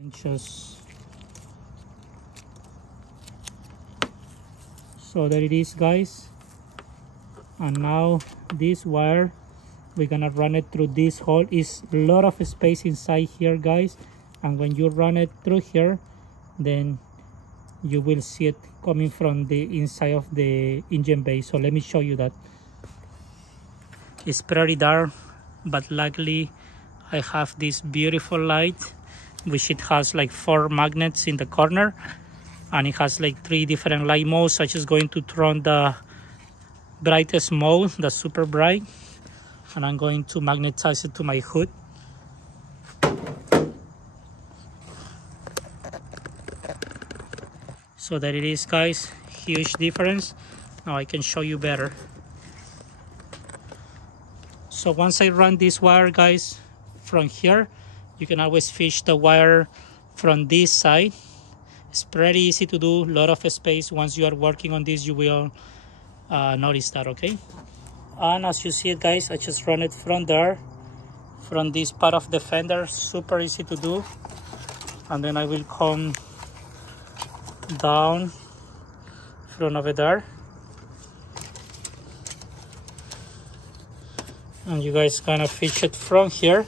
inches. So there it is, guys. And now this wire, we're gonna run it through this hole. Is a lot of space inside here, guys, and when you run it through here, then you will see it coming from the inside of the engine bay. So let me show you that. It's pretty dark, but luckily I have this beautiful light, which it has like 4 magnets in the corner, and it has like 3 different light modes. So I'm just going to turn the brightest mode, the super bright, and I'm going to magnetize it to my hood. So there it is, guys. Huge difference. Now I can show you better. So once I run this wire, guys, from here, you can always fish the wire from this side. It's pretty easy to do, a lot of space. Once you are working on this, you will notice that, okay? And as you see it, guys, I just run it from there, from this part of the fender. Super easy to do. And then I will come down from over there, and you guys kind of fish it from here.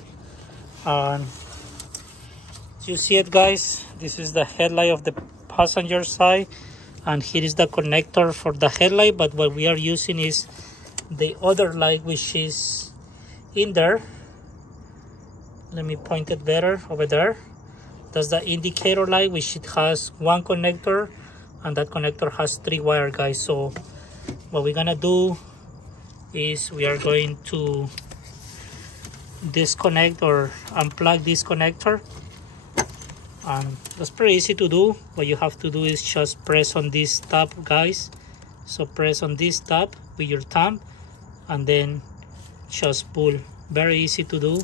And you see it, guys, this is the headlight of the passenger side, and here is the connector for the headlight. But what we are using is the other light, which is in there. Let me point it better over there. That's the indicator light, which it has 1 connector, and that connector has 3 wire, guys. So what we're gonna do is we are going to disconnect or unplug this connector, and that's pretty easy to do. What you have to do is just press on this tab, guys. So press on this tab with your thumb, and then just pull. Very easy to do.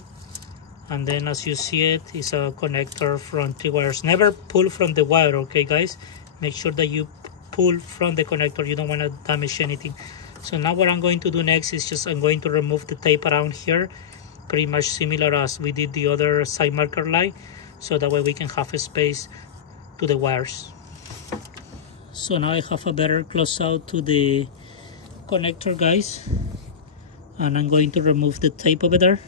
And then as you see it, it's a connector from 3 wires. Never pull from the wire, okay, guys? Make sure that you pull from the connector. You don't want to damage anything. So now what I'm going to do next is just I'm going to remove the tape around here, pretty much similar as we did the other side marker light, so that way we can have a space to the wires. So now I have a better close out to the connector, guys, and I'm going to remove the tape over there.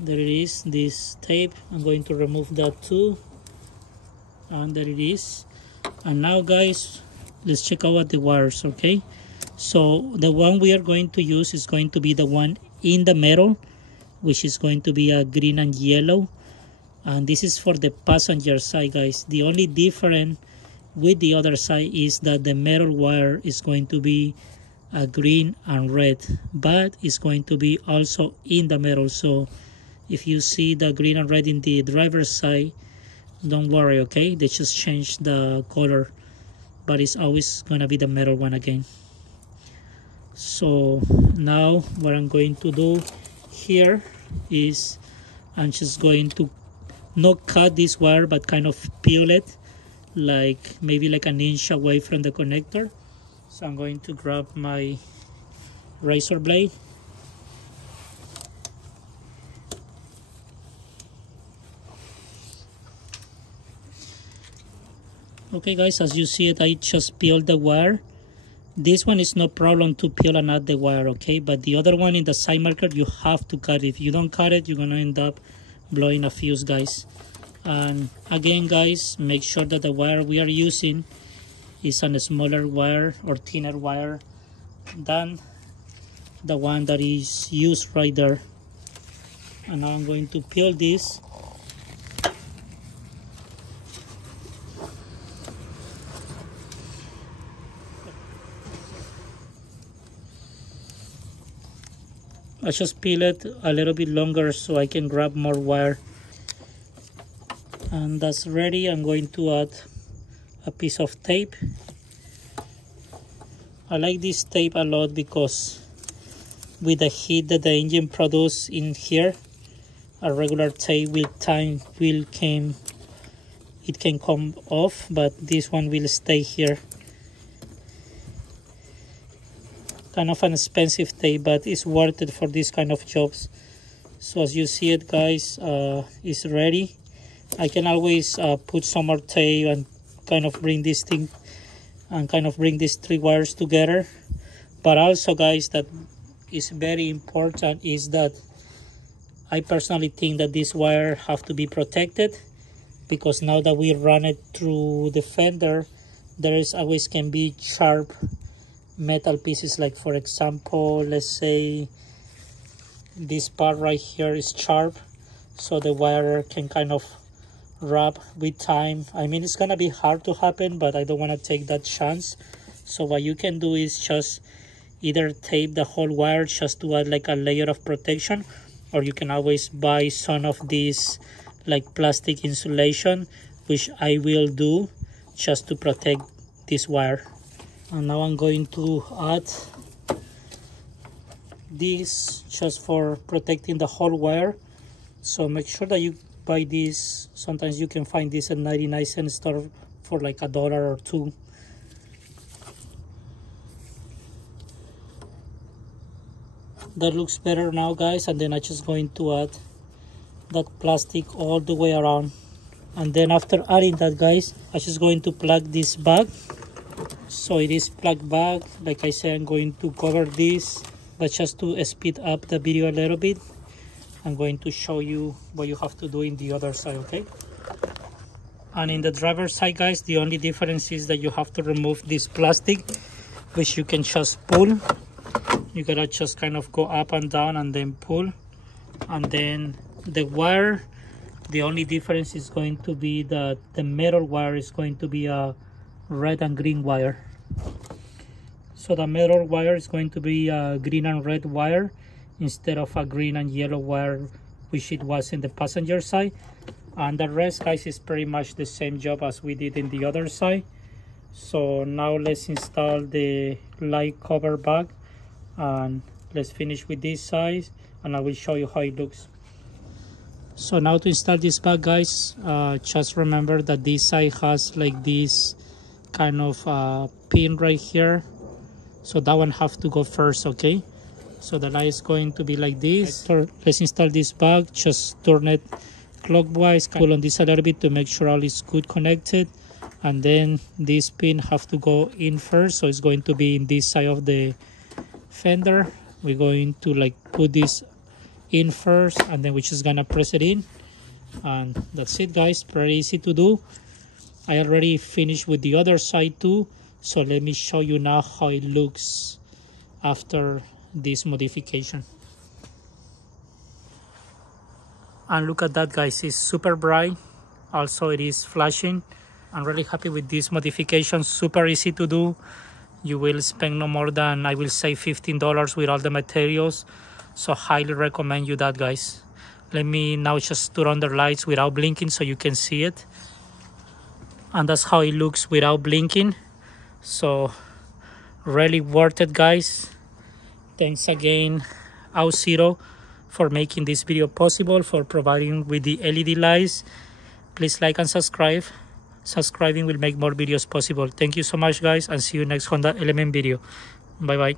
There it is, this tape. I'm going to remove that too, and there it is. And now, guys, let's check out the wires, okay? So the one we are going to use is going to be the one in the middle, which is going to be a green and yellow, and this is for the passenger side, guys. The only difference with the other side is that the metal wire is going to be a green and red, but it's going to be also in the middle. So if you see the green and red in the driver's side, don't worry, okay? They just changed the color, but it's always gonna be the metal one again. So now what I'm going to do here is I'm just going to not cut this wire, but kind of peel it, like maybe like an inch away from the connector. So I'm going to grab my razor blade. Okay, guys, as you see it, I just peeled the wire. This one is no problem to peel and add the wire, okay? But the other one in the side marker, you have to cut it. If you don't cut it, you're gonna end up blowing a fuse, guys. And again, guys, make sure that the wire we are using is a smaller wire or thinner wire than the one that is used right there. And now I'm going to peel this. I just peel it a little bit longer so I can grab more wire. And that's ready. I'm going to add a piece of tape. I like this tape a lot because with the heat that the engine produces in here, a regular tape with time can come off, but this one will stay here. Kind of an expensive tape, but it's worth it for this kind of jobs. So as you see it, guys, it's ready. I can always put some more tape and kind of bring this thing and kind of bring these three wires together. But also, guys, that is very important is that I personally think that this wire have to be protected, because now that we run it through the fender, there is always can be sharp metal pieces. Like for example, let's say this part right here is sharp, so the wire can kind of rub with time. I mean, it's gonna be hard to happen, but I don't want to take that chance. So what you can do is just either tape the whole wire just to add like a layer of protection, or you can always buy some of these like plastic insulation, which I will do just to protect this wire. And now I'm going to add this just for protecting the whole wire. So make sure that you buy this. Sometimes you can find this at 99-cent store for like $1 or $2. That looks better now, guys. And then I'm just going to add that plastic all the way around. And then after adding that, guys, I'm just going to plug this back. So it is plugged back. Like I said, I'm going to cover this, but just to speed up the video a little bit, I'm going to show you what you have to do in the other side, okay? And in the driver's side, guys, the only difference is that you have to remove this plastic, which you can just pull. You gotta just kind of go up and down and then pull. And then the wire, the only difference is going to be that the metal wire is going to be a red and green wire. So the metal wire is going to be a green and red wire instead of a green and yellow wire, which it was in the passenger side. And the rest, guys, is pretty much the same job as we did in the other side. So now let's install the light cover back, and let's finish with this side, and I will show you how it looks. So now to install this back, guys, just remember that this side has like this kind of pin right here, so that one have to go first, okay? So the light is going to be like this. Let's install this back. Just turn it clockwise, pull on this a little bit to make sure all is good connected, and then this pin have to go in first, so it's going to be in this side of the fender. We're going to like put this in first, and then we're just gonna press it in, and that's it, guys. Pretty easy to do. I already finished with the other side too, so let me show you now how it looks after this modification. And look at that, guys, it's super bright. Also it is flashing. I'm really happy with this modification. Super easy to do. You will spend no more than, I will say, $15 with all the materials. So highly recommend you that, guys. Let me now just turn on the lights without blinking so you can see it. And that's how it looks without blinking. So really worth it, guys. Thanks again, Auxito, for making this video possible, for providing with the LED lights. Please like and subscribe. Subscribing will make more videos possible. Thank you so much, guys, and see you next Honda Element video. Bye bye.